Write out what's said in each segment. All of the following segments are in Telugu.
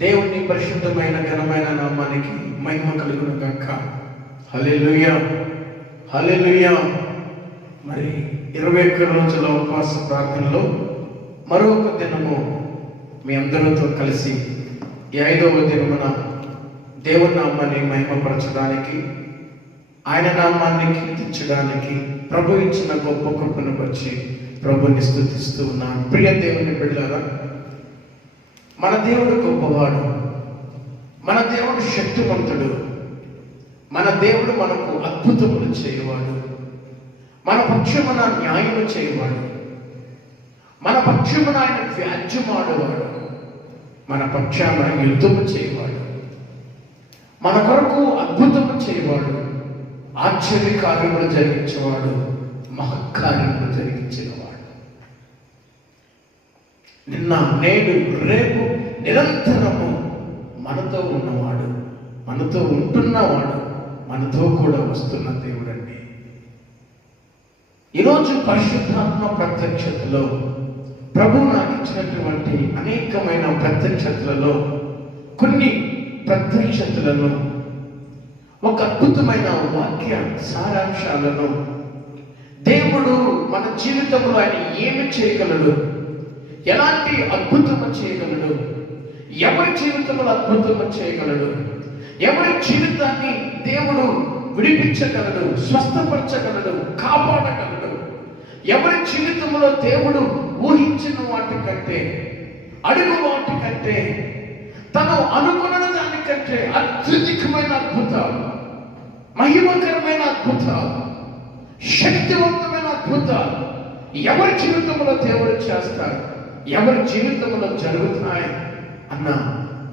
దేవుని పరిశుద్ధమైన ఘనమైన నామానికి మహిమ కలుగును గాక. హల్లెలూయా, హల్లెలూయా. మరి 21 రోజుల ఉపవాస ప్రార్థనలో మరొక దినము మీ అందరితో కలిసి ఈ 5వ దినమున దేవుని నామాన్ని మహిమపరచడానికి, ఆయన నామాన్ని కీర్తించడానికి ప్రభు ఇచ్చిన గొప్ప కృపను వచ్చి ప్రభుని స్తుతిస్తూ ఉన్నాను. ప్రియ దేవుని బిడ్డలారా, మన దేవుడు గొప్పవాడు, మన దేవుడు శక్తివంతుడు, మన దేవుడు మనకు అద్భుతములు చేయవాడు, మన పక్షమున న్యాయము చేయవాడు, మన పక్షమున ఆయన వ్యాజ్యమాడవాడు, మన పక్షాన యుద్ధము చేయవాడు, మన కొరకు అద్భుతము చేయవాడు, ఆశ్చర్య కార్యములు జరిగించేవాడు, మహత్కార్యములు జరిగించేవాడు. నిన్న నేడు రేపు నిరంతరము మనతో ఉన్నవాడు, మనతో ఉంటున్నవాడు, మనతో కూడా వస్తున్న దేవుడండి. ఈరోజు పరిశుద్ధాత్మ ప్రత్యక్షతలో ప్రభు నాకు ఇచ్చినటువంటి అనేకమైన ప్రత్యక్షతలలో కొన్ని ప్రత్యక్షతలను, ఒక అద్భుతమైన వాక్య సారాంశాలను, దేవుడు మన జీవితంలో ఆయన ఏమి చేయగలడు, ఎలాంటి అద్భుతము చేయగలడు, ఎవరి జీవితంలో అద్భుతము చేయగలడు, ఎవరి జీవితాన్ని దేవుడు విడిపించగలడు, స్వస్థపరచగలడు, కాపాడగలడు, ఎవరి జీవితంలో దేవుడు ఊహించిన వాటి కంటే, అడుగు వాటి కంటే, తను అనుకున్న దానికంటే అత్యధికమైన అద్భుతాలు, మహిమకరమైన అద్భుతాలు, శక్తివంతమైన అద్భుతాలు ఎవరి జీవితంలో దేవుడు చేస్తాడు, ఎవరి జీవితంలో జరుగుతున్నాయి అన్న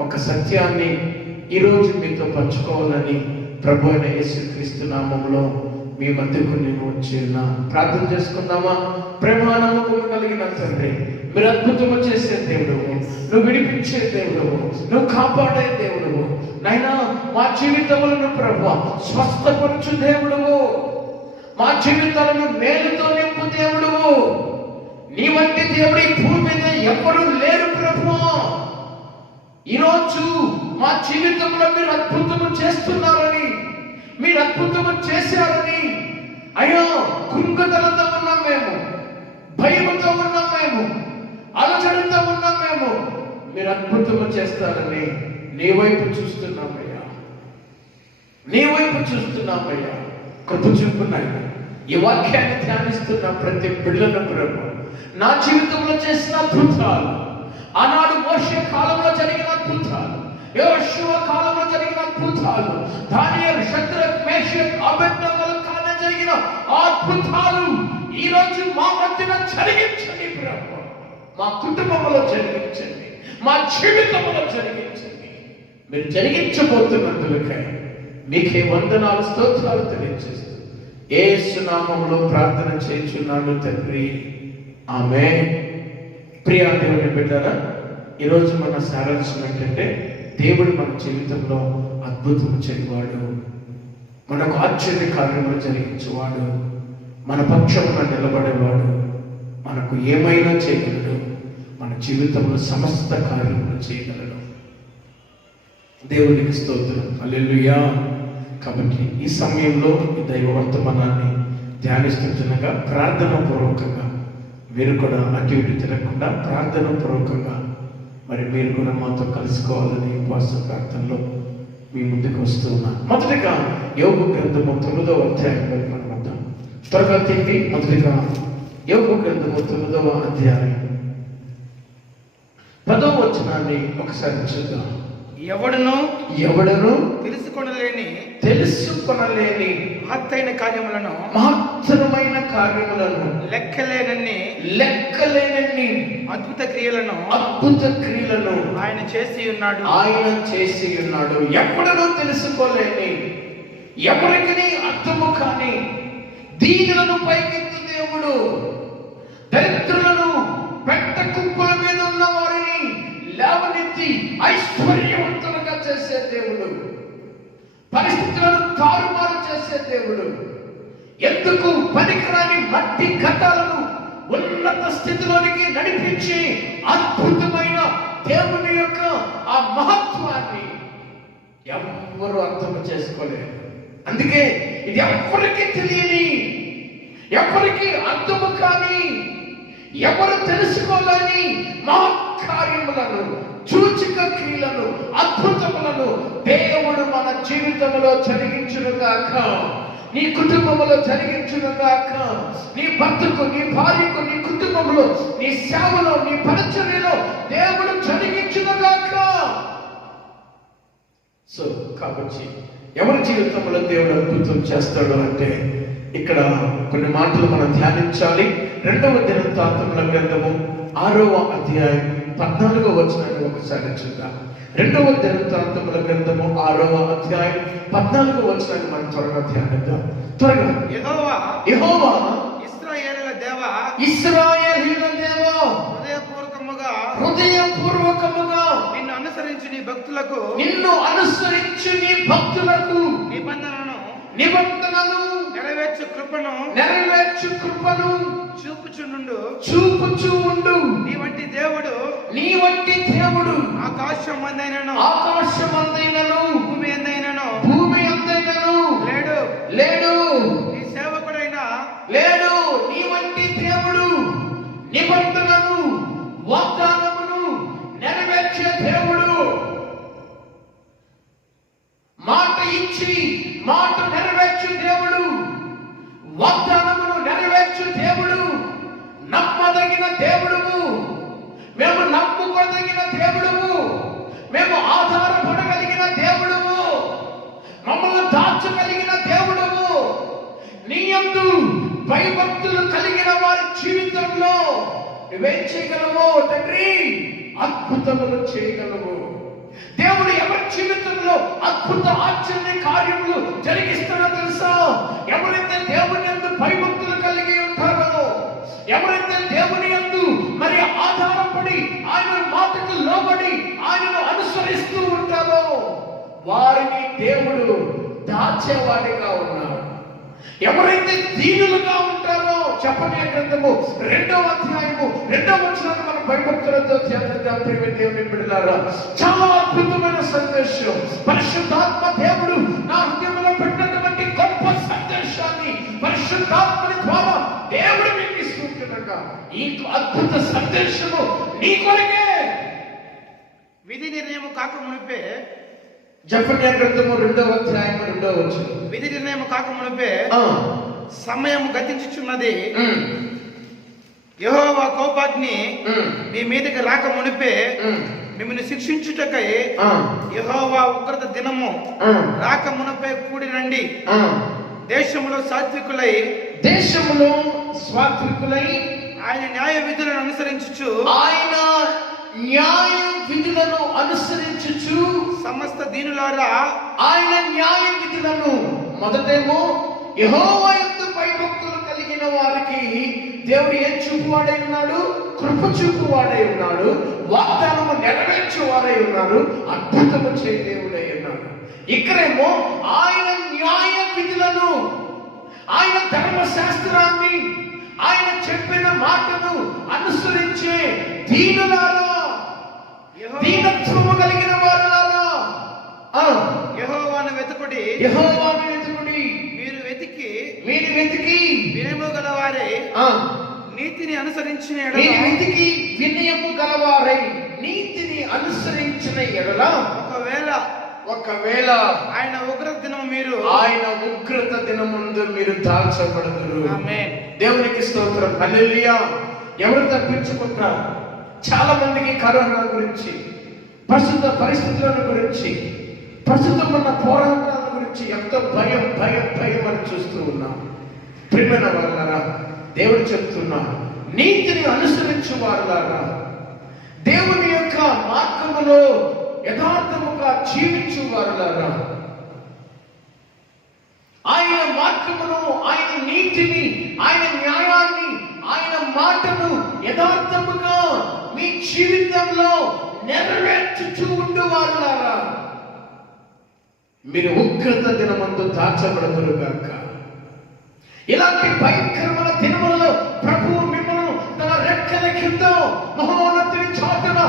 ఒక సత్యాన్ని ఈరోజు మీతో పంచుకోవాలని ప్రభు అయిన యేసుక్రీస్తు నామములో మీ మధ్యకు నేను వచ్చేనా. ప్రార్థన చేసుకుందామా? ప్రేమ నమ్మకం కలిగిన తండ్రి, మీరు అద్భుతము చేసే దేవుడువు, నువ్వు విడిపించే దేవుడువు, నువ్వు కాపాడే దేవుడువు నైనా, మా జీవితములను ప్రభు స్వస్థపరచు దేవుడువు, మా జీవితాలను మేలుతో నింపు దేవుడువు. నీ వంటి దేవుడి భూమి మీద ఎవరు లేరు ప్రభు. ఈరోజు మా జీవితంలో మీరు అద్భుతము చేస్తున్నారని, మీరు అద్భుతము చేశారని, అయ్యో కృంగతలతో ఉన్నాం మేము, భయముతో ఉన్నాం మేము, అలజడితో ఉన్నాం మేము, మీరు అద్భుతము చేస్తారని నీ వైపు చూస్తున్నామయ్యా, నీ వైపు చూస్తున్నామయ్యా. కృప చూపున్నాయి. ఈ వాక్యాన్ని ధ్యానిస్తున్న ప్రతి బిడ్డలను ప్రభు, నా జీవితంలో చేసిన అద్భుతాలు, ఆనాడు మోషే కాలంలో జరిగిన అద్భుతాలు, యోషువ కాలంలో జరిగిన అద్భుతాలు, దానియేలు, షద్రక్, మేషక్, అబేద్నెగోల కాలంలో జరిగిన అద్భుతాలు ఈరోజు మా మధ్యన జరిగించండి ప్రభు. మా కుటుంబంలో జరిగించండి, మా జీవితంలో జరిగించండి. మీరు జరిగించబోతున్నందుకై మీకే వందనాలు, స్తోత్రాలు తెలియజేస్తూ యేసు నామములో ప్రార్థన చేయుచున్నాను తండ్రి, ఆమేన్. ప్రియ దేవుని బిడ్డలారా, ఈరోజు మన సారాంశం ఏంటంటే, దేవుడు మన జీవితంలో అద్భుతం చేయవాడు, మనకు ఆశ్చర్య కార్యములు జరిగించేవాడు, మన పక్షమున నిలబడేవాడు, మనకు ఏమైనా చేయగలడు, మన జీవితంలో సమస్త కార్యములు చేయగలడు. దేవునికి స్తోత్రం, హల్లెలూయా. కాబట్టి ఈ సమయంలో ఈ దైవ వర్తమానాన్ని ధ్యానిస్తుండగా ప్రార్థన పూర్వకంగా మీరు కూడా అటు ఇటు తిరగకుండా ప్రార్థన పూర్వకంగా మరి మీరు కూడా మాతో కలుసుకోవాలని ఉపవాస ప్రార్థనలో మీ ముందుకు వస్తూ ఉన్నాను. మొదటిగా యోబు గ్రంథము 9వ అధ్యాయంలో మనం వద్దాం. త్వరగా తిరిగి మొదటిగా యోబు గ్రంథము 9వ అధ్యాయం 10వ వచనాన్ని ఒకసారి చూద్దాం. ఎవడను తెలుసుకొనలేని మహత్తైన కార్యములను లెక్కలేనన్ని అద్భుత క్రియలను ఆయన చేసి ఉన్నాడు. ఎవడను తెలుసుకోలేని, ఎవరికి అర్థము కాని దీనులను పైకెత్తు దేవుడు, దరిద్రులను పెట్ట కుప్పల మీద ఉన్న వారిని లేవనెత్తి ఐశ్వర్యవంతులుగా చేసే దేవుడు, పరిస్థితులను తారుమారు చేసే దేవుడు, ఎందుకు పనికిరాని మట్టి ఘటాలను ఉన్నత స్థితిలోనికి నడిపించి అద్భుతమైన దేవుని యొక్క ఆ మహత్ ఎవ్వరూ అర్థం చేసుకోలేరు. అందుకే ఇది ఎవరికి తెలియని, ఎవరికి అర్థము కాని, ఎవరు తెలుసుకోలేని మహత్కార్యములను, సూచక క్రియలను, అద్భుతములను దేవుడు మన జీవితంలో జరిగించునుగాక. నీ కుటుంబంలో జరిగించునుగాక. నీ భర్తకు, నీ భార్యకు, నీ కుటుంబంలో, నీ సేవలో, నీ పరిచర్యలో దేవుడు జరిగించునుగాక. సో కాబట్టి ఎవరి జీవితంలో దేవుడు అద్భుతం చేస్తాడు అంటే ఇక్కడ కొన్ని మాటలు మనం ధ్యానించాలి. 2వ దినవృత్తాంతముల గ్రంథము 6వ అధ్యాయం 14వ వచనాన్ని ఒకసారి చూద్దాం. 2వ దినవృత్తాంతముల గ్రంథము 6వ అధ్యాయం 14వ వచనాన్ని మనం త్వరగా ధ్యానిద్దాం. త్వరగా. యెహోవా ఇశ్రాయేలుల దేవా, ఇశ్రాయేలుల దేవా, హృదయపూర్వకముగా నిన్ను అనుసరించి నీ భక్తులకు నిబంధనను నెరవేర్చు కృపను చూపుచు ఉండు. నీ వంటి దేవుడు ఆకాశమందైనను భూమి అందైనను లేడు. నీ సేవకుడైన లేడు. నీ వంటి దేవుడు నిబంధనను, వాగ్దానమును నెరవేర్చే దేవుడు, మాట ఇచ్చి మాట నెరవేర్చు దేవుడు, వాగ్దానమును నెరవేర్చు దేవుడు, నమ్మదగిన దేవుడువు, మేము నమ్ముకోదగిన దేవుడువు, మేము ఆధారపడగలిగిన దేవుడువు, మమ్మల్ని దాచగలిగిన దేవుడువు. నీ యందు భయభక్తులు కలిగిన వారి జీవితంలో నువ్వేం చేయగలవు తండ్రి? అద్భుతములు చేయగలవు. దేవుడు ఎవరి జీవితంలో అద్భుత ఆశ్చర్య కార్యములు జరిగిస్తాడో తెలుసా? ఎవరైతే దేవుని యందు భయభక్తులు కలిగి ఉంటారో, ఎవరైతే దేవుని యందు మరి ఆధారపడి ఆయన మాటకు లోబడి ఆయనను అనుసరిస్తూ ఉంటారో వారిని దేవుడు దాచేవాడిగా ఉన్నాడు. ఎవరైతే దీనులుగా ఉంటారో, చెప్పనే గ్రంథము 2వ అధ్యాయము 2వ వచనాన్ని మనం భయభక్తులతో ధ్యానిద్దాం. దేవుని బిడ్డలారా, చాలా అద్భుతమైన సందేశం. పరిశుద్ధాత్మ దేవుడు నా హృదయంలో పెట్టినటువంటి గొప్ప సందేశాన్ని పరిశుద్ధాత్మని ద్వారా దేవుడు మీకు ఇస్తుండగా ఈ అద్భుత సందేశము నీ కొరకే. విధి నిర్ణయం కాక మునిపే, జెఫన్యా గ్రంథము 2వ అధ్యాయము 2వ వచనం, విధి నిర్ణయం కాక మునిపే సమయం గతించుచున్నది, యెహోవా కోపాగ్ని నీ మీదకి రాక మునిపే మిమ్మల్ని శిక్షించుటకై యెహోవా ఉగ్రత దినము రాక మునిపే కూడి రండి. దేశములో సాత్వికులై ఆయన న్యాయ విధులను అనుసరించుచు సమస్త దీనులారా ఆయన న్యాయ విధులను, మొదటేమో యెహోవా యందు భయభక్తులు కలిగిన వారికి దేవుడు ఏం చూపువాడై ఉన్నాడు? కృప చూపువాడై ఉన్నాడు. వాగ్దానము నెరవేర్చువాడై ఉన్నాడు. అద్భుతము చే దేవుడై ఉన్నాడు. ఇక్కడేమో ఆయన న్యాయ విధులను, ఆయన ధర్మశాస్త్రాన్ని, ఆయన చెప్పిన మాటను అనుసరించే దీనులారా, దీనత్వము కలిగిన వారులారా, యెహోవాను వెతుకుడి, మీరు వెతికి వినయము గలవారై నీతిని అనుసరించిన ఎడల ఒకవేళ ఆయన ఉగ్రత దినముందు మీరు దాల్చబడదురు. దేవునికి స్తోత్రం. హల్లెలూయా. ఎవరు తప్పించుకుంటారు? చాలా మందికి కరోనా గురించి, ప్రస్తుత పరిస్థితులను గురించి, ప్రస్తుతం ఉన్న పోరాటాల గురించి ఎంతో భయం అని చూస్తూ ఉన్నాం. ప్రియమైన వాళ్ళారా, దేవుడు చెప్తున్నా, నీతిని అనుసరించు వారులారా, దేవుని యొక్క మార్గములో యథార్థముగా జీవించు వారులారా, ఆయన మార్గమును, ఆయన నీతిని, ఆయన న్యాయాన్ని, ఆయన మాటను యథార్థముగా మీ జీవితంలో నెరవేర్చుచూ ఉండు వారులారా, మీరు ఉగ్రత దినమందు దాచబడదురుగాక. ఇలాంటి భయంకరమైన దినములలో ప్రభువు మిమ్మల్ని తన రెక్కల కింద మహోన్నతుని చాటున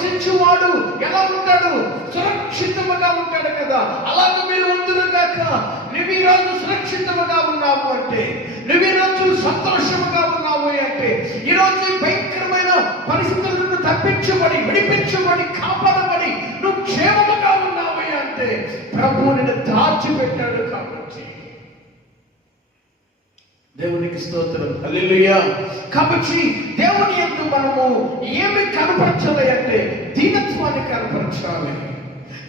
ప్రవచించువాడు ఎలా ఉంటాడు? సురక్షితముగా ఉంటాడు కదా. అలాగే మీరు ఉందురు కాక. నువ్వు ఈరోజు సురక్షితముగా ఉన్నావు అంటే, నువ్వు ఈరోజు సంతోషముగా ఉన్నావు అంటే, ఈరోజు భయంకరమైన పరిస్థితులను తప్పించబడి, విడిపించబడి, కాపాడబడి నువ్వు క్షేమముగా ఉన్నావు అంటే ప్రభువు నిన్ను దాచిపెట్టాడు కాబట్టి. దేవునికి స్తోత్రం, హల్లెలూయా. కాబట్టి దేవుని యందు మనము ఏమి కనపరచాలి అంటే దీనత్వాన్ని కనపరచాలి.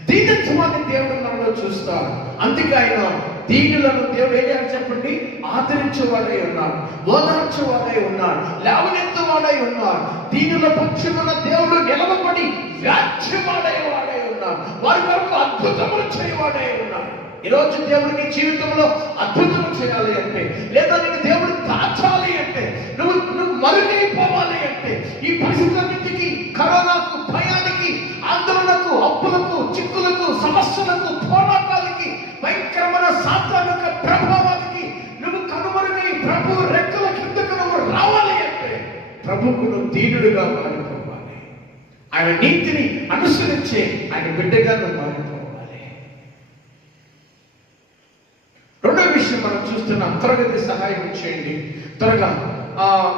దీనత్వాన్ని దేవుడు మనలో చూస్తాడు. అందుకే ఆయన దీనులను దేవుడు ఏం చేయాలి చెప్పండి? ఆదరించేవాడై ఉన్నాడు, ఓదార్చేవాడై ఉన్నాడు, లేవనెత్తవాడై ఉన్నాడు. దీనుల పక్షమున దేవుడు నిలవబడి వ్యాఖ్యవాడేవాడై ఉన్నాడు. వారి వరకు అద్భుతములు చేయవాడై ఉన్నాడు. ఈరోజు దేవుడు నీ జీవితంలో అద్భుతం చేయాలి అంటే, లేదా నీకు దేవుడు దాచాలి అంటే, నువ్వు మరుగైపోవాలి అంటే, ఈ పరిస్థితులన్నింటికి, కరోనాకు, భయానికి, ఆందోళనకు, అప్పులకు, చిక్కులకు, సమస్యలకు, పోరాటాలకి, భయంకరమైన సాతానిక ప్రభావానికి నువ్వు కనుమరుగై ప్రభు రెక్కల కిందకు నువ్వు రావాలి అంటే ప్రభువుకు నువ్వు దీనుడుగా మారిపోవాలి. ఆయన నీతిని అనుసరించే ఆయన బిడ్డగా నువ్వు మారిపోవాలి. రెండో విషయం మనం చూస్తున్నాం. త్వరగా సహాయం చేయండి త్వరగా.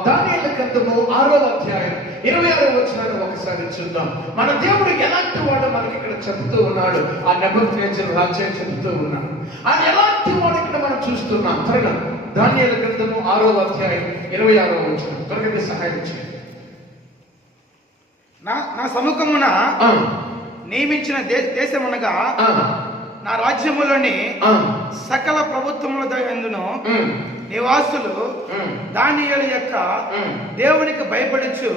దానియేలు గ్రంథము 6వ అధ్యాయం 26వ వచనాన్ని ఒకసారి చూద్దాం. మన దేవుడు ఎలాంటి వాడు మనకి ఇక్కడ చెబుతూ ఉన్నాడు. ఆ నెబుకద్నెజర్ రాజు చెబుతూ ఉన్నాడు. ఆయన ఎలాంటి వాడు ఇక్కడ మనం చూస్తున్నాం. త్వరగా దానియేలు గ్రంథము 6వ అధ్యాయం 26వ వచనం. త్వరగా సహాయం చేయండి. నా సముఖమున నియమించిన దేశమునగా నా రాజ్యములోని సకల ప్రభుత్వముల యందును నివాసులు దానియేలు యొక్క దేవునికి భయపడుచు,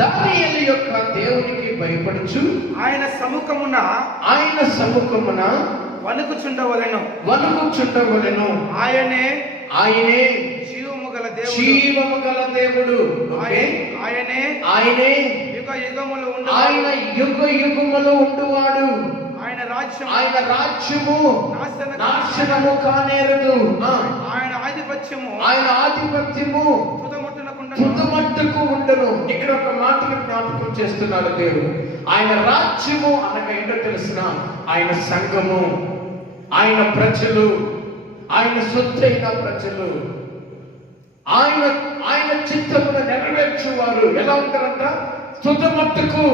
దానియేలు యొక్క దేవునికి భయపడుచు ఆయన సముఖమున వణుకుచుండవలెను. ఆయనే జీవము గల దేవుడు. ఆయనే యుగ యుగములు ఉండువాడు. ఆయన రాజ్యము నాశనము కానేరదు. ఆయన ఆధిపత్యము తుదమట్టుకు ఉండను. ఇక్కడ ఒక మాటను జ్ఞాపకం చేస్తున్నాడు దేవుడు. ఆయన రాజ్యము అనగా ఏంటో తెలిసిన, ఆయన సంఘము, ఆయన ప్రజలు, ఆయన సొత్తైన ప్రజలు, ఆయన చిత్తమును నెరవేర్చువారు ఎలా ఉంటారంట? తుదమట్టుకు,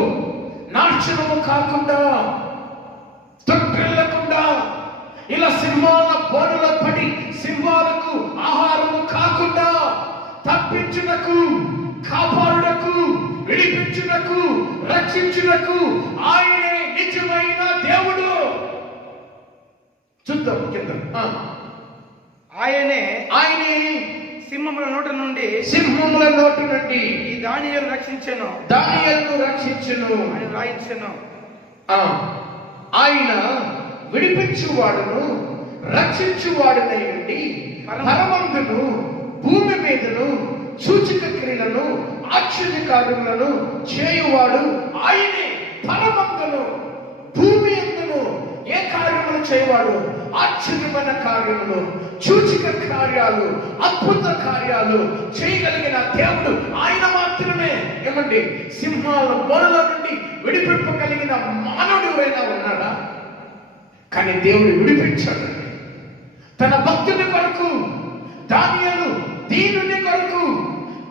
నాశనము కాకుండా, తొట్టిల్లకుండా, ఇలా సింహాల బోనులో పడి సింహాలకు ఆహారము కాకుండా తప్పించుటకు, కాపాడుటకు, విడిపించుటకు, రక్షించుటకు ఆయనే నిజమైన దేవుడు. చూద్దాం కింద. ఆయనే సింహముల నోటి నుండి ఈ దానియేలును రక్షించెను. ఆయన రాయించెను. ఆయన విడిపించువాడును రక్షించువాడునై ఉండి పరమందును భూమి మీదను సూచక క్రియలను ఆశ్చర్య కార్యములను చేయువాడు ఆయనే. పరమందును భూమి ఎందును ఏ కార్యములు చేయవాడు? ఆశ్చర్యమైన కార్యములు, సూచక కార్యాలు, అద్భుత కార్యాలు చేయగలిగిన దేవుడు ఆయన మాత్రమే. ఏమండి, సింహాల బోనుల నుండి విడిపింపగలిగిన మానవుడు ఎవరైనా ఉన్నాడా? కానీ దేవుడు విడిపించాడు తన భక్తుని కొరకు. దానియేలు దీనుని కొరకు.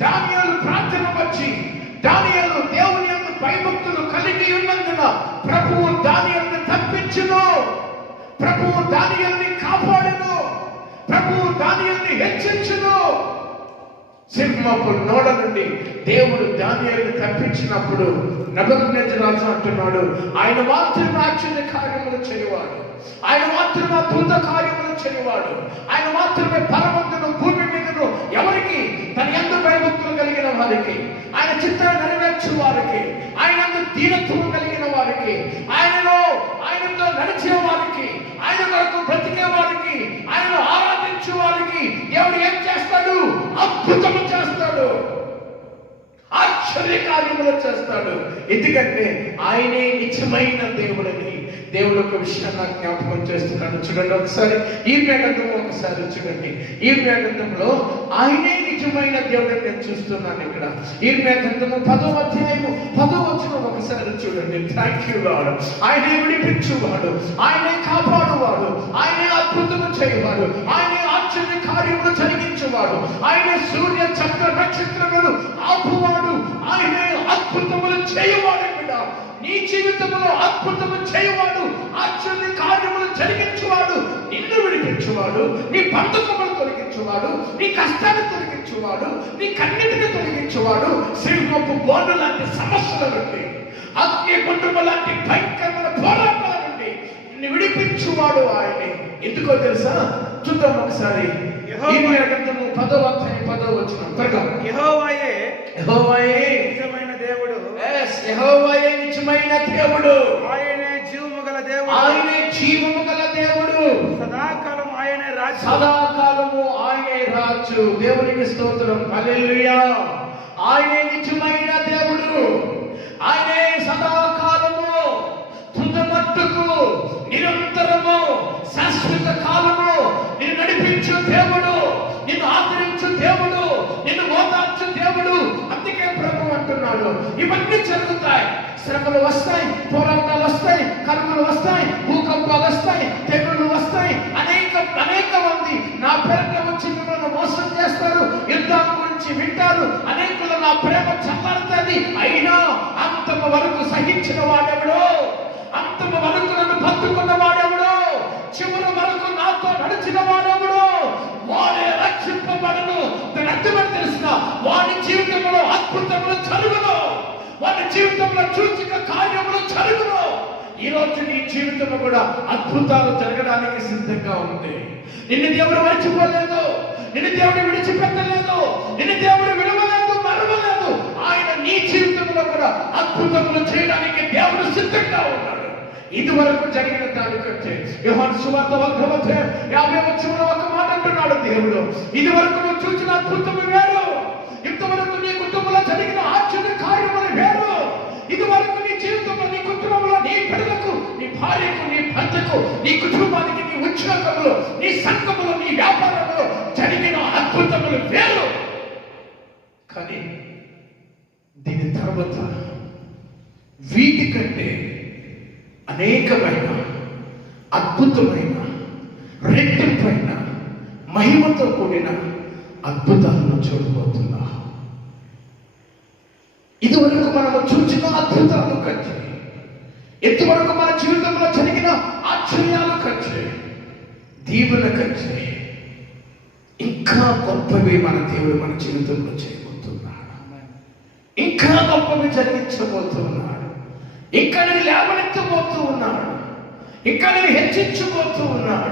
దానియేలు ప్రార్థన వచ్చి, దానియేలు దేవుని యందు భయభక్తులు కలిగి ఉన్నందున ప్రభువు దానియేలుని తప్పించును. ప్రభువు దానియేలుని కాపాడును. ప్రభువు దానియేలుని హెచ్చించును. సింహపు నోడ నుండి దేవుడు దానియేలుని తప్పించినప్పుడు నెబుకద్నెజరు రాజు అంటున్నాడు, ఆయన మాత్రమే ఆశ్చర్య కార్యములు చేయవాడు, ఆయన మాత్రమే అద్భుత కార్యములు చేయవాడు, ఆయన మాత్రమే పరమందును భూమి మీదను ఎవరికి? తన యందు భయభక్తులు కలిగిన వారికి, ఆయన చిత్తాన్ని నెరవేర్చు వారికి, ఆయన దీనత్వం కలిగిన వారికి, ఆయనతో నడిచే వారికి, ఆయన కొరకు బ్రతికే వారికి, ఆయనను ఆరాధించే వారికి దేవుడు ఏం చేస్తాడు? అద్భుతము చేస్తాడు, ఆశ్చర్య కార్యములు చేస్తాడు. ఎందుకంటే ఆయనే నిజమైన దేవుడని దేవుడు ఒక విషయాన్ని నాకు జ్ఞాపకం చేస్తున్నాడు. చూడండి ఒకసారి ఈ గ్రంథం ఒకసారి చూడండి. ఈ గ్రంథంలో ఆయనే నిజమైన దేవుడని నేను చూస్తున్నాను. ఇక్కడ ఈ గ్రంథము 10వ అధ్యాయము 10వ వచనం ఒకసారి చూడండి. Thank you lord. ఆయనే విడిపించువాడు, ఆయనే కాపాడువాడు, ఆయనే అద్భుతము చేయవాడు, ఆయనే ఆశ్చర్య కార్యములు జరిగించువాడు, ఆయనే సూర్య చక్ర నక్షత్రములు ఆపువాడు, ఆయనే అద్భుతములు చేయవాడు. బిడ్డ, నీ జీవితంలో అద్భుతము చేయవాడు, ఆశ్చర్య కార్యములు జరిగించువాడు, నిన్ను విడిపించువాడు, నీ బంధకములు తొలగించువాడు, నీ కష్టాన్ని తొలగించువాడు, నీ కన్నిటిని తొలగించువాడు, సింహపు బోను లాంటి సమస్యల నుండి, అగ్ని కుటుంబం లాంటి భయంకరమైన పోరాటాల నుండి నిన్ను విడిపించువాడు ఆయనే. ఎందుకో తెలుసా? చూద్దాం ఒకసారి. యెహోవా గ్రంథము 10వ అధ్యాయం 10వ వచనం. త్వరగా. యెహోవాయే నిజమైన దేవుడు. యెహోవాయే నిజమైన దేవుడు. ఆయనే జీవము గల దేవుడు. ఆయనే జీవము గల దేవుడు. సదాకాలం ఆయనే రాజు. సదాకాలము ఆయనే రాజు. దేవునికి స్తోత్రం. హల్లెలూయా. ఆయనే నిజమైన దేవుడు. ఆయనే సదాకాలము, తుదమట్టుకు, నిరంతరము, శాశ్వత కాలము నిన్ను నడిపించు దేవుడు, నిన్ను ఆదరించు దేవుడు, నిన్ను ఓదార్చు దేవుడు. అందుకే ప్రభు అంటున్నాడు, ఇవన్నీ జరుగుతాయి. శ్రమలు వస్తాయి, పోరాటాలు వస్తాయి, కరువులు వస్తాయి, భూకంపాలు వస్తాయి, తెగుళ్ళు వస్తాయి. అనేక మంది నా పేరుట వచ్చి మిమ్మల్ని మోసం చేస్తారు, యుద్ధం గురించి వింటారు, అనేకులు నా ప్రేమ చల్లారుతుంది. అయినా అంతమ వరకు సహించిన వాడెవడో, అంతమ వరకు నన్ను పట్టుకున్న వాడెవడో, చివరి వరకు నాతో నడిచిన వాడెవడో, వాడే రక్షింపబడను. దాని అర్థమని తెలిసిన వాడి జీవితంలో అద్భుతములు జరుగును, వాడి జీవితంలో సూచక కార్యములు జరుగును. ఈ రోజు నీ జీవితం కూడా అద్భుతాలు జరగడానికి సిద్ధంగా ఉంది. నిన్ను దేవుడు మర్చిపోలేదు, నిన్ను దేవుడు విడిచిపెట్టలేదు, నిన్ను దేవుడు విడవలేదు, మరవలేదు. ఆయన నీ జీవితంలో కూడా అద్భుతములు చేయడానికి దేవుడు సిద్ధంగా ఉన్నాడు. ఇదివరకు జరిగిన దానికంటే యోహాను సువార్త 1వ అధ్యాయం 50వ వచనంలో ఒక మాట అంటున్నాడు దేవుడు, ఇదివరకు నువ్వు చూసిన అద్భుతము వేరు, ఇంతవరకు నీ కుటుంబంలో జరిగిన ఆశ్చర్య కార్యములు వేరు. ఇదివరకు నీ జీవితంలో, నీ కుటుంబంలో, నీ బిడ్డలకు, నీ భార్యకు, నీ భర్తకు, నీ కుటుంబానికి, నీ ఉద్యోగంలో, నీ సంఘములో, నీ వ్యాపారంలో జరిగిన అద్భుతములు వేరు. కానీ దీని తర్వాత వీటికంటే అనేకమైన అద్భుతమైన రెట్టింపైన మహిమతో కూడిన అద్భుతాలను చూడబోతున్నా. ఇదివరకు మనము చూసిన అద్భుతాలు కంటే, ఇంతవరకు మన జీవితంలో జరిగిన ఆశ్చర్యాలు కంటే, దీవెన కంటే ఇంకా గొప్పవి మన దేవుడు మన జీవితంలో చేయబోతున్నాడు. ఇంకా గొప్పవి జరిగించబోతున్నాడు. ఇంకా నేను లేవనెత్తబోతూ ఉన్నాడు. ఇంకా నేను హెచ్చించబోతూ ఉన్నాడు.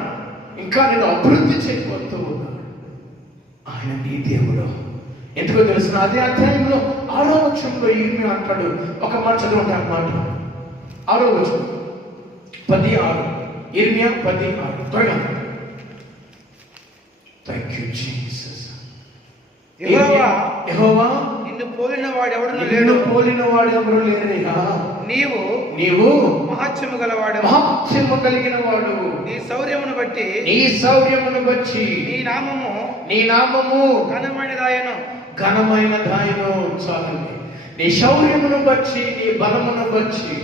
ఇంకా నేను అభివృద్ధి చేయబోతూ ఉన్నాడు. ఆయన నీ దేవుడు. ఎందుకో తెలుసిన అదే అధ్యాయంలో 6వ వచనంలో ఇర్మియా అంటాడు. ఒక మాట చదవండి అన్నమాట. 6వ వచనం 10:6. ఇర్మియా 10:6. త్వరగా. Thank you Jesus. యెహోవా నిన్ను పోలిన వాడెవడను లేడు. నిన్ను పోలిన వాడెవరు లేరయ్యా. నీవు మహత్యము గలవాడు, మహత్యము కలిగిన వాడు. నీ శౌర్యమును బట్టి నీ నామము ఘనమైన దాయను. చాలండి. నీ శౌర్యమును బట్టి, నీ బలమును బట్టి,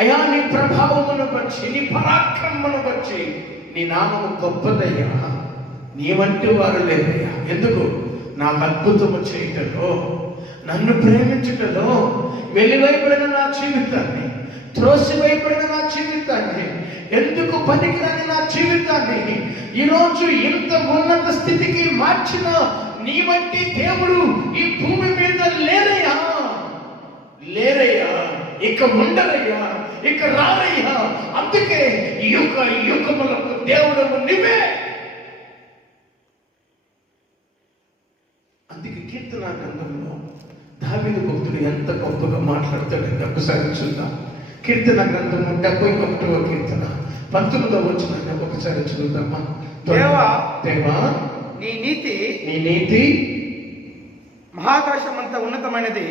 అయా నీ ప్రభావమును బట్టి, నీ పరాక్రమమును బట్టి నీ నామము గొప్పదయ్యా. నీ వంటి వారు లేదయ్యా. ఎందుకు? నాకు అద్భుతము చేయటంలో, నన్ను ప్రేమించటంలో, వెలివైపడిన నా జీవితాన్ని, త్రోసివైపడిన నా జీవితాన్ని, ఎందుకు పనికిరాని నా జీవితాన్ని ఈరోజు ఇంత ఉన్నత స్థితికి మార్చిన నీ వంటి దేవుడు ఈ భూమి మీద లేరయ్యా. ఇక ఉండరయ్యా, ఇక రారయ్యా. అందుకే యుగములకు దేవుడు నువ్వే. అందుకే కీర్తన గ్రంథంలో దావీదు భక్తుడు ఎంత గొప్పగా మాట్లాడతాడంటే ఒకసారి చూద్దాం. కీర్తన గ్రంథము 71వ కీర్తన 19వ వచనాన్ని ఒకసారి చూద్దామా. దేవా నీ నీతి మహాకాశమంత ఉన్నతమైనది.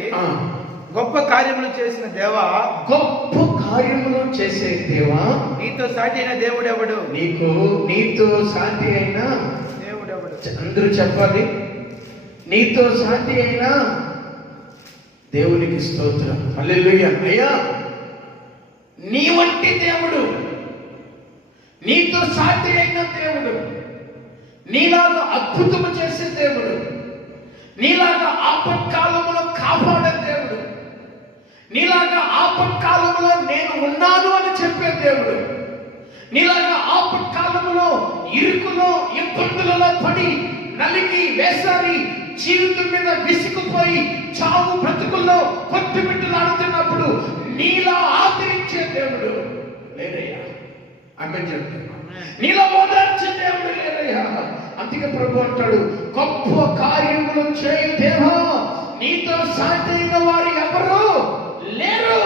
గొప్ప కార్యములు చేసిన దేవా, గొప్ప కార్యములు చేసే దేవా, నీతో సాటి అయిన దేవుడెవడు? నీతో సాటి అయిన దేవుడెవడు? అందరూ చెప్పాలి. నీతో సాటి అయిన దేవునికి స్తోత్రం. హల్లెలూయా. అయ్యా, నీ వంటి దేవుడు, నీతో సాటి అయిన దేవుడు, నీలాగా అద్భుతము చేసే దేవుడు, నీలాగా ఆపత్కాలంలో కాపాడే దేవుడు, నీలాగా ఆపత్కాలంలో నేను ఉన్నాను అని చెప్పే దేవుడు, నీలాగా ఆపత్కాలంలో ఇరుకులో ఇబ్బందులలో పడి నలిగి వేసారి జీవితం మీద విసిగిపోయి చావు బ్రతుకుల్లో కొట్టుమిట్టులాడుతున్నప్పుడు నీలా ఆదరించే దేవుడు లేరయ్యా. ఆమె చెప్తాను, నీలో ఓదార్చే దేవుడు లేరయ్యా. అందుకే ప్రభు అంటాడు, గొప్ప కార్యములు చేయి దేవా, నీతో సాటి అయిన వారు ఎవరు లేరు.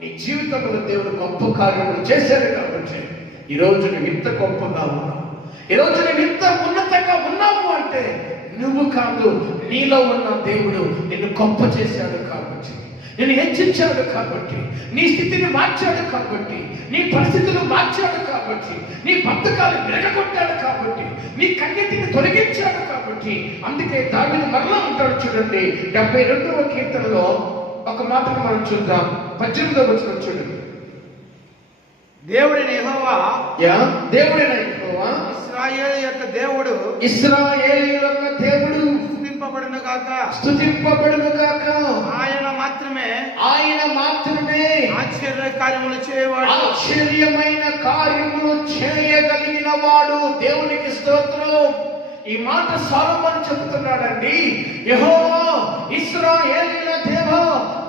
నీ జీవితంలో దేవుడు గొప్ప కార్యములు చేశాడు కాబట్టి ఈరోజు నువ్వు ఇంత గొప్పగా ఉన్నావు, ఈరోజు నువ్వు ఇంత ఉన్నతంగా ఉన్నావు అంటే నువ్వు కాదు, నీలో ఉన్న దేవుడు నిన్ను గొప్ప చేశాడు కాబట్టి, నిన్ను హెచ్చించాడు కాబట్టి, నీ స్థితిని మార్చాడు కాబట్టి, నీ పరిస్థితులు మార్చాడు కాబట్టి, నీ బద్ధకాలు విరగొట్టాడు కాబట్టి, నీ కన్యతిని తొలగించాడు కాబట్టి. అందుకే దావీదు మరలా ఉంటాడు చూడండి, 72వ కీర్తనలో ఒక మాటను మనం చూద్దాం. 18వ వచనం చూడండి. దేవుడైన యెహోవా, దేవుడైన యెహోవా ఇశ్రాయేలు యొక్క దేవుడు, ఇశ్రాయేలు యొక్క దేవుడు స్తుతింపబడును గాక, స్తుతింపబడును గాక. ఆయన మాత్రమే ఆశ్చర్య కార్యములు చేయవాడు, ఆశ్చర్యమైన కార్యములు చేయగలిగిన వాడు. దేవునికి స్తోత్రం. ఈ మాట సొలొమోను చెబుతున్నాడండి. యెహోవా ఇశ్రాయేలీయుల దేవా,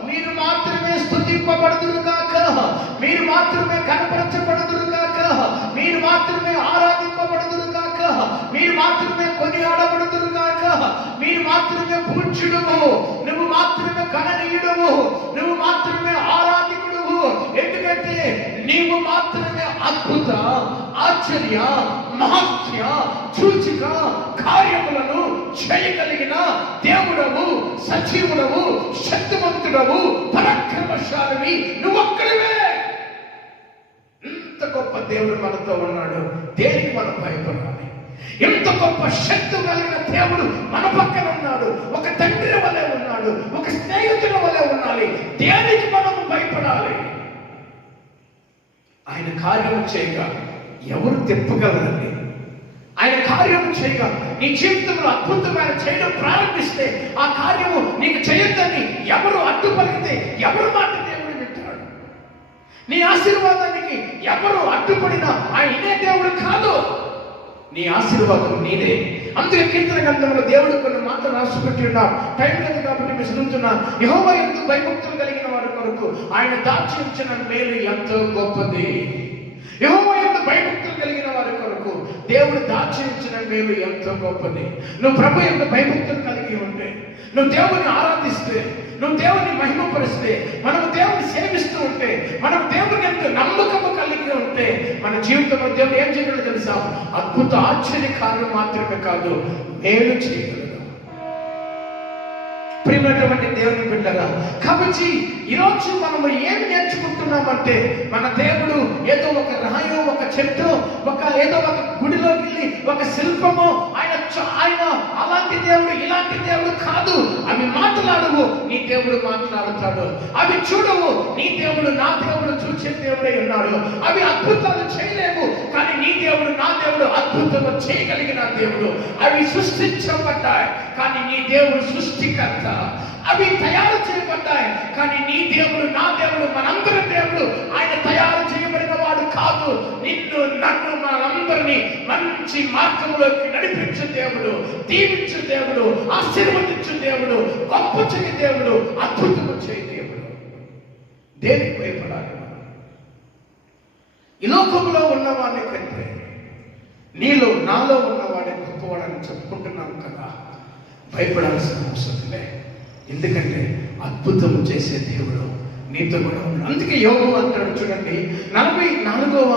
మీరు మాత్రమే స్తుతింపబడుదురు గాక, మీరు మాత్రమే కనపరచబడుదురు గాక, మీరు మాత్రమే ఆరాధింపబడుదురు గాక, మీరు మాత్రమే కొనియాడబడుదురు గాక, మీరు మాత్రమే పూజ్యుడువు, నువ్వు మాత్రమే గణనీయుడువు, నువ్వు మాత్రమే ఆరాధికుడువు. ఎందుకంటే నీవు మాత్రమే అద్భుత, ఆశ్చర్య, మహత్య, సూచిక కార్యములను చేయగలిగిన దేవుడవు, సజీవుడవు, శక్తివంతుడవు, పరాక్రమశాలివి నువ్వొక్కడివే. ఇంత గొప్ప దేవుడు మనతో ఉన్నాడు, దేనికి మనం భయపడాలి? ఎంత గొప్ప శక్తి కలిగిన దేవుడు మన పక్కన ఉన్నాడు, ఒక తండ్రి వలె ఉన్నాడు, ఒక స్నేహితుల వలె ఉండాలి. దేనికి మనము భయపడాలి? ఆయన కార్యం చేయగా ఎవరు తిప్పగలరండి? ఆయన కార్యం చేయగా నీ జీవితంలో అద్భుతమైన చేయడం ప్రారంభిస్తే ఆ కార్యము నీకు చేయొద్దని ఎవరు అడ్డుపడితే ఎవరు మాట దేవుడు వింటాడు? నీ ఆశీర్వాదానికి ఎవరు అడ్డుపడినా ఆయన ఇదే దేవుడు కాదు. నీ ఆశీర్వాదం నీదే. అందుకే కీర్తన గ్రంథంలో దేవుడు కొన్ని మాటలు రాసిపెట్టి ఉన్నాడు. టైం లేదు కాబట్టి మీరు చదువుతున్నా. యెహోవా యందు భయభక్తులు కలిగిన వారి కొరకు ఆయన దాచించిన మేలు ఎంతో గొప్పది. యెహోవా యందు భయభక్తులు కలిగిన వారి కొరకు దేవుడు దాచించిన మేలు ఎంతో గొప్పది. నువ్వు ప్రభు యందు భయభక్తులు కలిగి ఉంటే, నువ్వు దేవుని ఆరాధిస్తే, నువ్వు దేవుని మహిమపరిస్తే, మనం దేవుని సేవిస్తూ ఉంటే, మనం దేవుని ఎందు నమ్మకము కలిగి ఉంటే మన జీవితంలో దేవుడు ఏం చేయగలడు తెలుసా? అద్భుత ఆశ్చర్య కార్యం మాత్రమే కాదు, మేలు చేయగలడు. ప్రియమైనటువంటి దేవుని బిడ్డగా, కాబట్టి ఈరోజు మనము ఏమి నేర్చుకుంటున్నామంటే, మన దేవుడు ఏదో ఒక రాయో, ఒక చెట్టు, ఏదో ఒక గుడిలోకి వెళ్ళి ఒక శిల్పము, ఆయన అలాంటి దేవుడు ఇలాంటి దేవుడు కాదు. అవి మాట్లాడవు, నీ దేవుడు మాట్లాడుతాడు. అవి చూడవు, నీ దేవుడు నా దేవుడు చూసే దేవుడే ఉన్నాడు. అవి అద్భుతాలు చేయలేవు, కానీ నీ దేవుడు నా దేవుడు అద్భుతాలు చేయగలిగిన దేవుడు. అవి సృష్టించబడ్డాయి, కానీ నీ దేవుడు సృష్టికర్త. అవి తయారు చేయబడ్డాయి, కానీ నీ దేవుడు నా దేవుడు, మనందరి దేవుడు ఆయన తయారు చేయబడిన వాడు కాదు. నిన్ను, నన్ను, మనందరినీ మంచి మార్గంలోకి నడిపించు దేవుడు, దీవించు దేవుడు, ఆశీర్వదించు దేవుడు, గొప్ప చేయ దేవుడు, అద్భుతము చేయ దేవుడు. దేనికి భయపడాలి? ఈ లోకంలో ఉన్నవాడి కంటే నీలో, నాలో ఉన్నవాడే గొప్పవాడని చెప్పుకుంటున్నాం కదా. భయపడాల్సిన అవసరం లే. ఎందుకంటే అద్భుతం చేసే దేవుడు నీతో కూడా ఉన్నాడు. అందుకే యోగు అంటాడు చూడండి, 44వ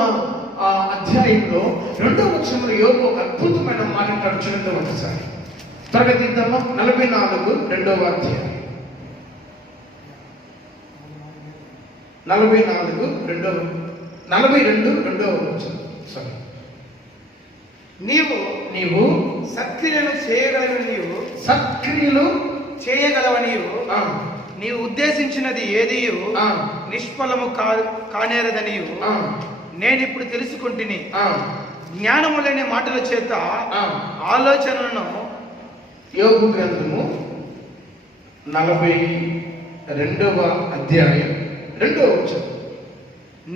అధ్యాయంలో 2వ వచనంలో యోగు ఒక అద్భుతమైన మాట అంటాడు చూడండి. ఒకసారి తరగతి ఇద్దామా? 44 2వ అధ్యాయం, 42 2వ వచనం. సారీ, నీవు సత్క్రియలు చేయగలవు, నీవు సత్క్రియలు చేయగలవ, నీవు నీవు ఉద్దేశించినది ఏదియు ఆ. నిష్ఫలము కానేరదనియు ఆ, నేనిప్పుడు తెలుసుకుంటుని. ఆ, జ్ఞానము లేని మాటల చేత ఆ. ఆలోచనలను యోబు గ్రంథము 42వ అధ్యాయం 2వ వచనం.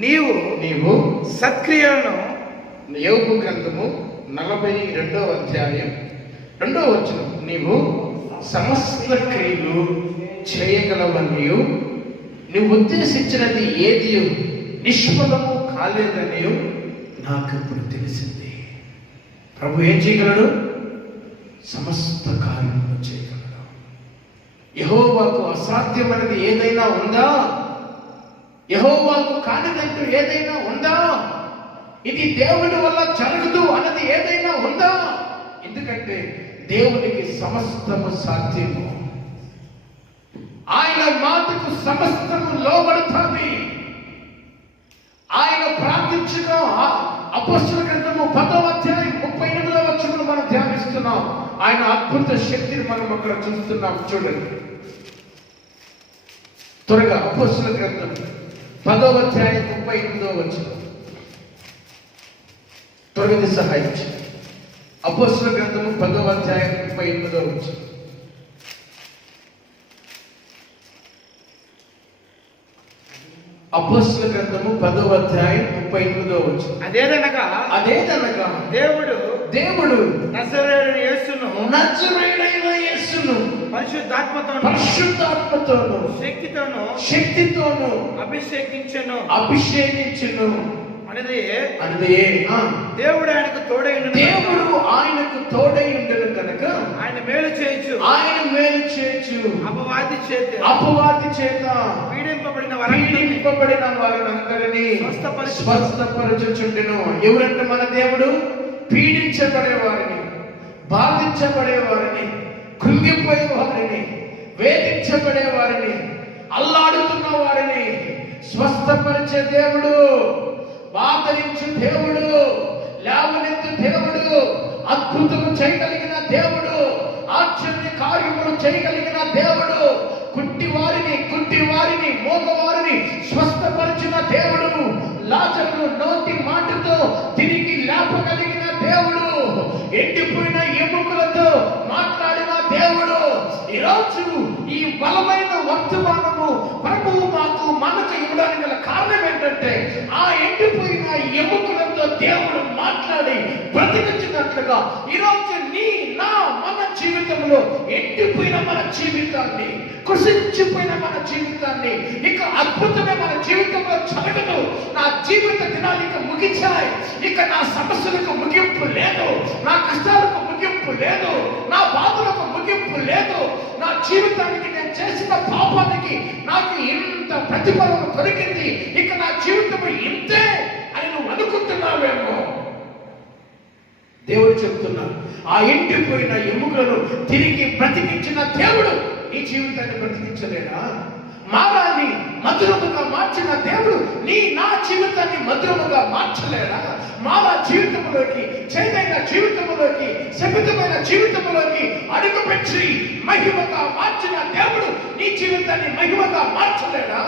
నీవు నీవు సత్క్రియలను యోబు గ్రంథము 42వ అధ్యాయం 2వ వచనం. నీవు సమస్త క్రియలు చేయగలవనియు నువ్వు ఉద్దేశించినది ఏది నిష్ఫలము కాలేదనియు నాకు ఇప్పుడు తెలిసింది. ప్రభు ఏం చేయగలడు? సమస్త కార్యములు చేయగలడు. యెహోవాకు అసాధ్యమైనది ఏదైనా ఉందా? యెహోవాకు కానిదంటూ ఏదైనా ఉందా? ఇది దేవుని వల్ల జరగదు అన్నది ఏదైనా ఉందా? ఎందుకంటే దేవునికి సమస్తము సాధ్యము. ఆయన మాటకు సమస్తము లోబడుతుంది. ఆయన ప్రార్థించిన అపొస్తలుల గ్రంథము 10వ అధ్యాయం 38వ వచనం మనం ధ్యానిస్తున్నాం. ఆయన అద్భుత శక్తిని మనం అక్కడ చూస్తున్నాం. చూడండి త్వరగా అపొస్తలుల గ్రంథం 10వ అధ్యాయం 38వ వచనం. త్వరగా సహాయం చేయండి. అపొస్తలుల గ్రంథము 10వ అధ్యాయం 38వ వచనం. అపొస్తలుల గ్రంథము 10వ అధ్యాయం 38వ వచనం. అదేదనగా దేవుడు నజరేయుడైన యేసును నజరేయుడైన యేసును పరిశుద్ధాత్మతోను శక్తితోను అభిషేకించెను అనేది దేవుడు ఆయనకు తోడై ఉండను కనుక ఆయన మేలు చేయొచ్చు అపవాది చేత పీడింపబడిన వారిని స్వస్థపరచుచుండెను. ఎవరంటే మన దేవుడు పీడించబడే వారిని, బాధించబడే వారిని, కృంగిపోయే వారిని, వేధించబడే వారిని, అల్లాడుతున్న వారిని స్వస్థపరిచే దేవుడు, బాధరించు దేవుడు, లేవనెత్తు దేవుడు, అద్భుతము చేయగలిగిన దేవుడు, ఆశ్చర్య కార్యములు చేయగలిగిన దేవుడు, కుంటి వారిని మోగవారిని స్వస్థపరిచిన దేవుడు, లాజరును నోటి మాటతో తిరిగి లేపగలిగిన దేవుడు, ఎండిపోయిన ఎముకలతో మాట్లాడిన దేవుడు. ఈరోజు ఈ బలమైన వర్తమానము ప్రభువు మనకు ఇవ్వడానికి గల కారణం ఏంటంటే ఆ ఎండిపోయిన ఎముకలతో దేవుడు మాట్లాడి బ్రతికించినట్లుగా ఈరోజు మన జీవితంలో ఎండిపోయిన మన జీవితాన్ని, కృషించిపోయిన మన జీవితాన్ని ఇక అద్భుతమే మన జీవితంలో జరగదు. నా జీవిత దినాలు ఇక ముగించాయి. ఇక నా సమస్యలకు ముగింపు లేదు, నా కష్టాలకు ముగింపు లేదు, నా బాధలకు ముగింపు లేదు. నా జీవితానికి నేను చేసిన పాపానికి నాకు ఇంత ప్రతిఫలం దొరికింది, ఇక నా జీవితం ఇంతే అని నువ్వు అనుకుంటున్నావేమో. దేవుడు చెప్తున్నా, ఆ ఎండిపోయిన ఎముకలను తిరిగి బ్రతికించిన దేవుడు నీ జీవితాన్ని బ్రతికించలేడా? మారాన్ని మధురముగా మార్చిన దేవుడు నా జీవితాన్ని మధురముగా మార్చలేడా? మారా జీవితంలోకి, చైతన్య జీవితంలోకి, శపితమైన జీవితంలోకి అడుగుపెట్టి మహిమగా మార్చిన దేవుడు నీ జీవితాన్ని మహిమగా మార్చలేడా?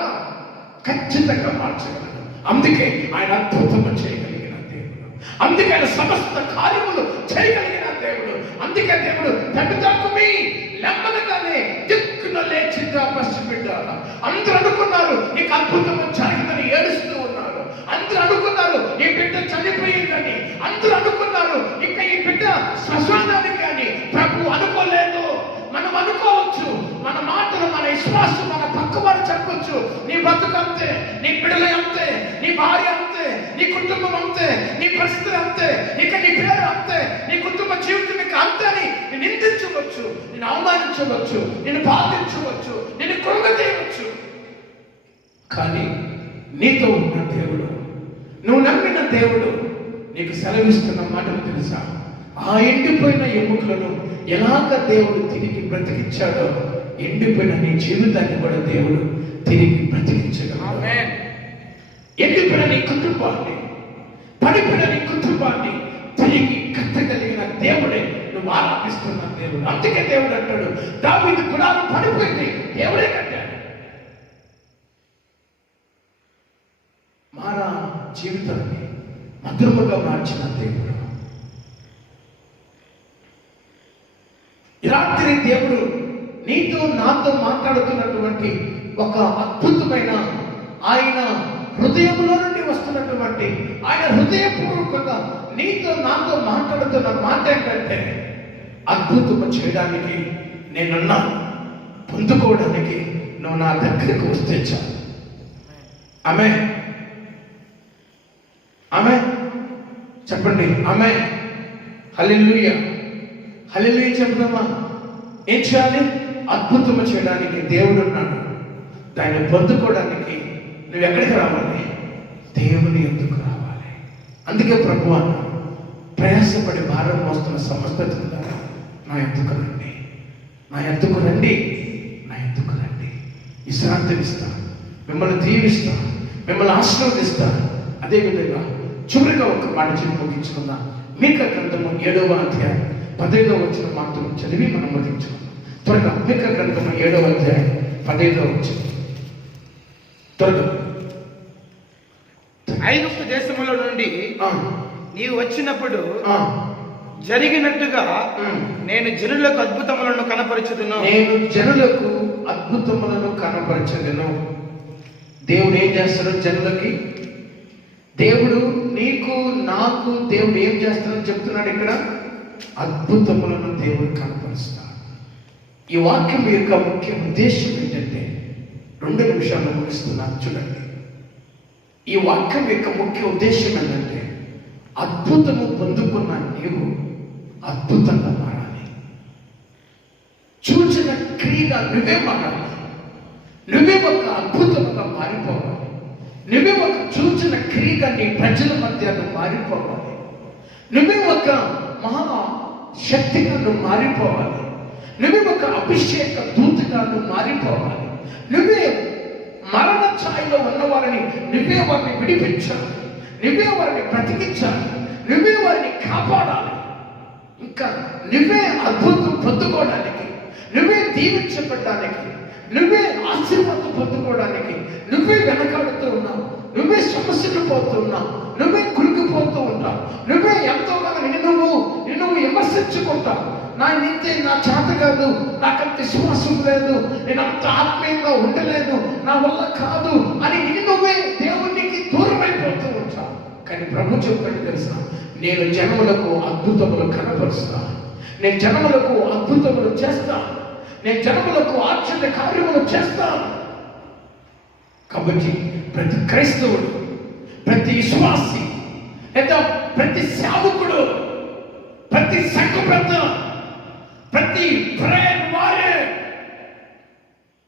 ఖచ్చితంగా మార్చగలడు. అందుకే ఆయన అద్భుతము చేయగలిగిన దేవుడు, అందుకే ఆయన సమస్త కార్యములు చేయగలిగిన దేవుడు. అందుకే దేవుడు తగ్గుతాకుమి నెమ్మదిగానే దిక్కున లేచిందా పసిబిడ్డ. అందరూ అనుకున్నారు నీకు అద్భుతము జరిగిందని ఏడుస్తూ ఉన్నారు. అందరూ అనుకున్నారు ఈ బిడ్డ చనిపోయిందని. అందరూ అనుకున్నారు ఇంకా ఈ బిడ్డ శ్మశానానికి అని. ప్రభు అనుకోలేదు. మనం అనుకోవచ్చు, మన మాటలు, మన విశ్వాసం, మన పక్కవారు చెప్పొచ్చు. నీ బతుకు అంతే, నీ బిడ్డలు అంతే, నీ భార్య అంతే, నీ కుటుంబం అంతే, నీ పరిస్థితులు అంతే, ఇక నీ పేరు అంతే, నీ కుటుంబ జీవితం ఇక అంతే అని నేను నిందించవచ్చు, నేను అవమానించవచ్చు, నేను బాధించవచ్చు, నేను కృంగతీయవచ్చు. కానీ నీతో ఉన్న దేవుడు, నువ్వు నమ్మిన దేవుడు నీకు సెలవిస్తున్న మాటలు తెలుసా? ఆ ఎండిపోయిన ఎముకలను ఎలాగ దేవుడు తిరిగి బ్రతికించాడో ఎండిపోయిన నీ జీవితాన్ని కూడా దేవుడు తిరిగి బ్రతికించగలడు. ఎండిపోయిన నీ కుటుంబాన్ని, పడిపోయిన నీ కుటుంబాన్ని తిరిగి కట్టగలిగిన దేవుడే నువ్వు ఆరాధిస్తున్న దేవుడు. అందుకే దేవుడు అంటాడు, దావీదు గుడారం పడిపోయింది, దేవుడే కట్టాడు. జీవితాన్ని మధురముగా మార్చిన దేవుడు. ఈ రాత్రి దేవుడు నీతో నాతో మాట్లాడుతున్నటువంటి ఒక అద్భుతమైన ఆయన హృదయంలో నుండి వస్తున్నటువంటి ఆయన హృదయపూర్వకంగా నీతో నాతో మాట్లాడుతున్న మాట ఏంటంటే, అద్భుతము చేయడానికి నేనున్నాను, పొందుకోవడానికి నువ్వు నా దగ్గరకు వస్తే చాలు. ఆమె ఆమె చెప్పండి, ఆమె. హల్లెలూయా, హల్లెలూయా చెప్తామా? ఏం చేయాలి? అద్భుతము చేయడానికి దేవుడు ఉన్నాడు. దాన్ని పొందుకోవడానికి నువ్వు ఎక్కడికి రావాలి? దేవుని ఎందుకు రావాలి. అందుకే ప్రభు అన్న, ప్రయాసపడి భారం మోస్తున్న సమస్తతుందా నా ఎందుకు రండి, నా ఎందుకు రండి, నా ఎందుకు రండి. విశ్రాంతినిస్తా, మిమ్మల్ని దీవిస్తా, మిమ్మల్ని ఆశీర్వదిస్తా. అదేవిధంగా చివరిగా ఒక మాట చెప్పి ముగించుకుందాం. మీకా గ్రంథము 7వ అధ్యాయం 15వ వచన మాటలు చదివి మనం ముగించుకుందాం. త్వరగా మీకా గ్రంథము 7వ అధ్యాయం 15వ వచనం త్వరగా. ఐగుప్తు దేశములో నుండి నీవు వచ్చినప్పుడు జరిగినట్టుగా నేను జనులకు అద్భుతములను కనపరచుదును. నేను జనులకు అద్భుతములను కనపరచదును. దేవుడు ఏం చేస్తాడు జనులకి? దేవుడు నీకు నాకు దేవుడు ఏం చేస్తాడని చెప్తున్నాడు ఇక్కడ. అద్భుతములను దేవుడు కనపరుస్తాడు. ఈ వాక్యం యొక్క ముఖ్య ఉద్దేశం ఏంటంటే, 2 నిమిషాలు ముగిస్తున్నాను చూడండి. ఈ వాక్యం యొక్క ముఖ్య ఉద్దేశం ఏంటంటే, అద్భుతము పొందుకున్న నీవు అద్భుతంగా మారాలి. చూచిన క్రియగా నువ్వే మారాలి. నువ్వే ఒక అద్భుతముగా మారిపోవాలి. నువ్వే ఒక చూచిన క్రియగా నీ ప్రజల మధ్య నువ్వు మారిపోవాలి. నువ్వే ఒక మహా శక్తిగా నువ్వు మారిపోవాలి. నువ్వే ఒక అభిషేక దూతగా నువ్వు మారిపోవాలి. నువ్వే మరణ ఛాయలో ఉన్న వారిని నువ్వే వారిని విడిపించాలి. నువ్వే వారిని బ్రతికించాలి. నువ్వే వారిని కాపాడాలి. ఇంకా నువ్వే అద్భుతం పొందుకోవడానికి, నువ్వే దీవించబడ్డానికి, నువ్వే ఆశీర్వాదం పొందుకోవడానికి నువ్వే వెనకాడుతూ ఉన్నావు. నువ్వే సమస్యలు పోతున్నావు. నువ్వే కురికిపోతూ ఉంటావు. నువ్వే ఎంతోగానో నిన్ను విమర్శించుకుంటావు. నా నింతే నా చేత కాదు, నాకంత విశ్వాసం లేదు, నేను అంత ఆత్మీయంగా ఉండలేదు, నా వల్ల కాదు అని నువ్వే దేవునికి దూరమైపోతూ ఉంటావు. కానీ ప్రభు చెప్పాడు తెలుసా, నేను జనములకు అద్భుతములు కనపరుస్తా, నేను జనములకు అద్భుతములు చేస్తా, నేను జనములకు ఆశ్చర్య కార్యములు చేస్తాను. కాబట్టి ప్రతి క్రైస్తవుడు, ప్రతి విశ్వాసి, లేదా ప్రతి సేవకుడు, ప్రతి సంఘపెద్ద, ప్రతి ప్రేయర్ వారియర్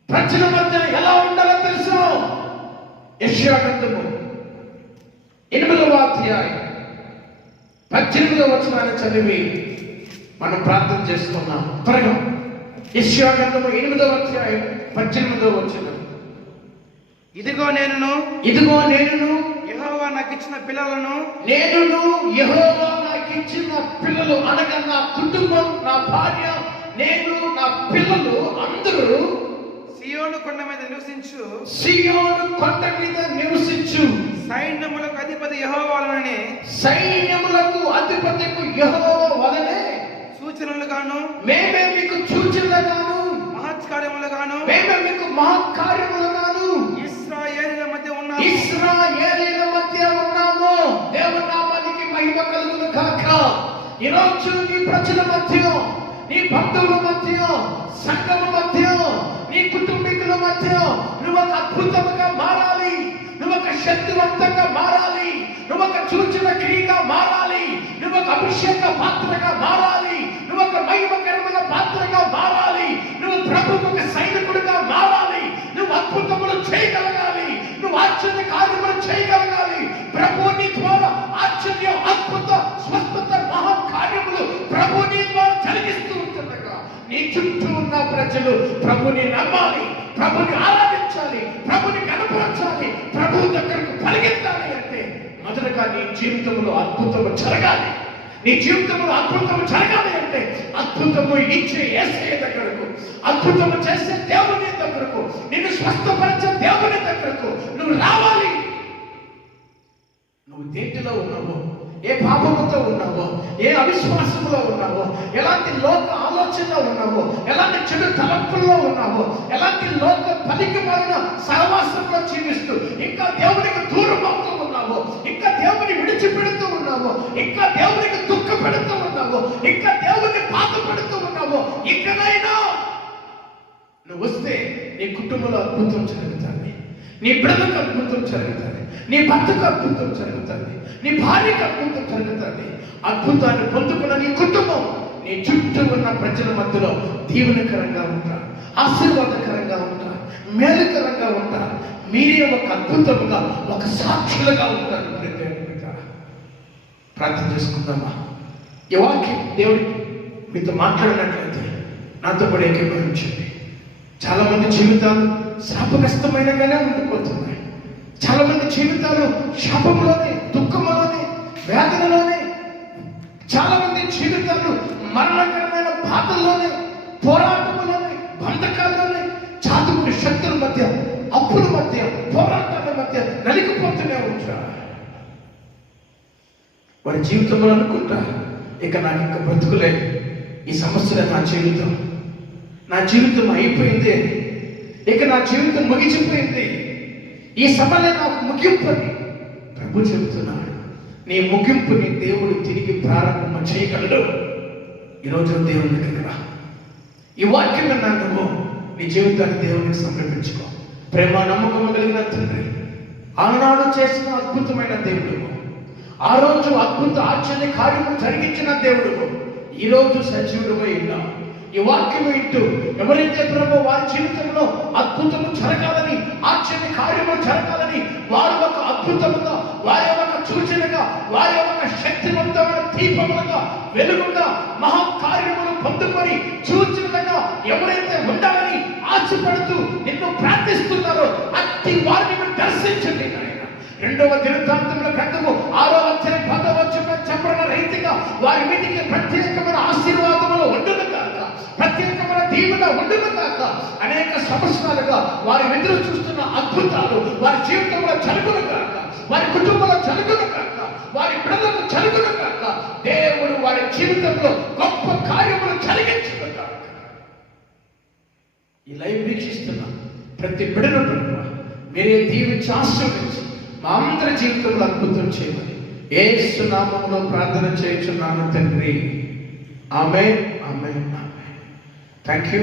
ప్రజల మధ్య ఎలా ఉండాలో తెలుసు. యెషయా గ్రంథము 8వ అధ్యాయం 18వ వచనాన్ని చదివి మనం ప్రార్థన చేసుకున్నాం. త్వరగా యెషయా గ్రంథము 8వ అధ్యాయం 18వ వచనం. ఇదిగో నేనును యెహోవా నాకు ఇచ్చిన పిల్లలను, యెహోవా నాకు ఇచ్చిన పిల్లలు అనగా నా కుటుంబం, నా భార్య, నేను, నా పిల్లలు అందరూ సియోను కొండ మీద నివసించు సైన్యములకు అధిపతి యెహోవా వలనే సూచనలుగాను మేమే మీకు సూచనలుగాను మహత్కార్యములుగాను మేమే మీకు మహత్కార్యములుగాను ఇశ్రాయేలీయుల మధ్య ఉన్నాము. దేవుని నామానికి మహిమ కలుగును కాక. ఈరోజు నీ ప్రజల మధ్య, నీ బంధువుల మధ్య, సంఘముల మధ్య, నీ కుటుంబీకుల మధ్య నువ్వు ఒక అద్భుతంగా మారాలి. నువ్వు ఒక శక్తివంతంగా మారాలి. నువ్వు ఒక సూచన క్రియగా మారాలి. నువ్వు ఒక అభిషేక పాత్రగా మారాలి. నువ్వు ఒక మహిమకరమైన పాత్రగా మారాలి. నువ్వు ప్రభుత్వ ఒక సైనికుడిగా మారాలి. నువ్వు అద్భుతములు చేయగలగాలి. నువ్వు ఆశ్చర్య కార్యములు చేయగలగాలి. ప్రభు నీ ద్వారా ఆశ్చర్య, అద్భుత, స్వస్థత, మహా కార్యములు ప్రభు నీ ద్వారా జరిగిస్తూ ఉంటుండగా నీ చుట్టూ ఉన్న ప్రజలు ప్రభుని నమ్మాలి, ప్రభుని ఆరాధించాలి, ప్రభుని కనపరచాలి, ప్రభు దగ్గరకు పరిగెత్తాలి అంటే మొదటగా నీ జీవితంలో అద్భుతము జరగాలి. నీ జీవితంలో అద్భుతము జరగాలి అంటే అద్భుతము ఇచ్చే యేసయ్య దగ్గరకు, అద్భుతము చేసే దేవుని దగ్గరకు, నిన్ను స్వస్థపరిచే దేవుని దగ్గరకు నువ్వు రావాలి. దేంటిలో ఉన్నావో, ఏ పాపముతో ఉన్నావో, ఏ అవిశ్వాసంలో ఉన్నావో, ఎలాంటి లోక ఆలోచనలో ఉన్నావో, ఎలాంటి చెడు తలంపుల్లో ఉన్నావో, ఎలాంటి లోక పనికి మారిన సహవాసంలో జీవిస్తూ ఇంకా దేవునికి దూరం అవుతూ ఉన్నావో, ఇంకా దేవుని విడిచిపెడుతూ ఉన్నావో, ఇంకా దేవునికి దుఃఖ పెడుతూ ఉన్నావో, ఇంకా దేవుని బాధ పెడుతూ ఉన్నావో, ఇకనైనా నువ్వు వస్తే నీ కుటుంబంలో అద్భుతం జరుగుతుంది, నీ బిడ్డలకు అద్భుతం జరుగుతుంది, నీ భర్తకు అద్భుతం జరుగుతుంది, నీ భార్యకు అద్భుతం జరుగుతుంది. అద్భుతాన్ని పొందుకున్న నీ కుటుంబం నీ చుట్టూ ఉన్న ప్రజల మధ్యలో దీవెనకరంగా ఉంటారు, ఆశీర్వాదకరంగా ఉంటారు, మేలుకరంగా ఉంటారు. మీరే ఒక అద్భుతముగా, ఒక సాక్షులుగా ఉంటారు. ప్రార్థన చేసుకుందామా? ఈ వాక్యం దేవుడి మీతో మాట్లాడినట్లయితే నాతో కూడా ఏకీభవించండి. చాలా మంది జీవితాలు శాపగ్రస్తమైనగానే ఉండిపోతున్నాయి. చాలా మంది జీవితాలు శాపంలోనే, దుఃఖంలోనే, వేదనలోనే, చాలా మంది జీవితాలు మరణకరమైన బాధల్లోనే, పోరాటంలోనే, బంధకాల్లోనే, చాతుకుని శక్తుల మధ్య, అప్పుల మధ్య, పోరాటాల మధ్య నలిగిపోతూనే ఉంటారు. వారి జీవితంలో అనుకుంటారు, ఇక నాకు ఇంకా బ్రతుకులేదు, ఈ సమస్యలు నా జీవితం అయిపోయింది, ఇక నా జీవితం ముగిసిపోయింది, ఈ సమయంలో నాకు ముగింపు అని ప్రభు చెబుతున్నాడు. నీ ముగింపుని దేవుడు తిరిగి ప్రారంభం చేయగలడు. ఈరోజు దేవుని దగ్గర ఈ వాక్యం నువ్వు నీ జీవితాన్ని దేవునికి సమర్పించుకో. ప్రేమ నమ్మకం కలిగిన తండ్రి, ఆనాడు చేసిన అద్భుతమైన దేవుడు, ఆ రోజు అద్భుత ఆశ్చర్య కార్యము జరిగించిన దేవుడు, ఈరోజు సజీవుడుగా ఉన్నావు. ఈ వాక్యం వింటూ ఎవరైతే ప్రభు వారి జీవితంలో అద్భుతము జరగాలని, ఆశ్చర్య కార్యము జరగాలని, వారు ఒక అద్భుతముగా, వారి ఒక సూచనగా, వారి ఒక శక్తివంతమైన దీపములుగా, వెలుగుగా, మహాకార్యములు పొందుకొని సూచనలుగా ఎవరైతే ఉండాలని ఆశపడుతూ నిన్ను ప్రార్థిస్తున్నారో అట్టి వారిని దర్శించండి. రెండవ దినవృత్తాంతముల గ్రంథము 6వ అధ్యాయం 10వ వచనం చెప్పబడిన రీతిగా వారి మీదికి ప్రత్యేకమైన ఆశీర్వాదములు ఉండును కాక, ప్రత్యేకమైన దీవెన ఉండును కాక. అనేక సంవత్సరాలుగా వారి ఎదురు చూస్తున్న అద్భుతాలు వారి జీవితంలో జరుగును కాక, వారి కుటుంబంలో జరుగును కాక, వారి బిడ్డలకు జరుగును కాక. దేవుడు వారి జీవితంలో గొప్ప కార్యములు జరిగించును కాక. ఈ లైవ్ వీక్షిస్తున్న ప్రతి బిడ్డను మీరే దీవించి ఆశీర్వదించి మా అందరి జీవితంలో అద్భుతం చేయమని యేసు నామములో ప్రార్థన చేయుచున్నాను తండ్రి. ఆమేన్, ఆమేన్, ఆమేన్. Thank you.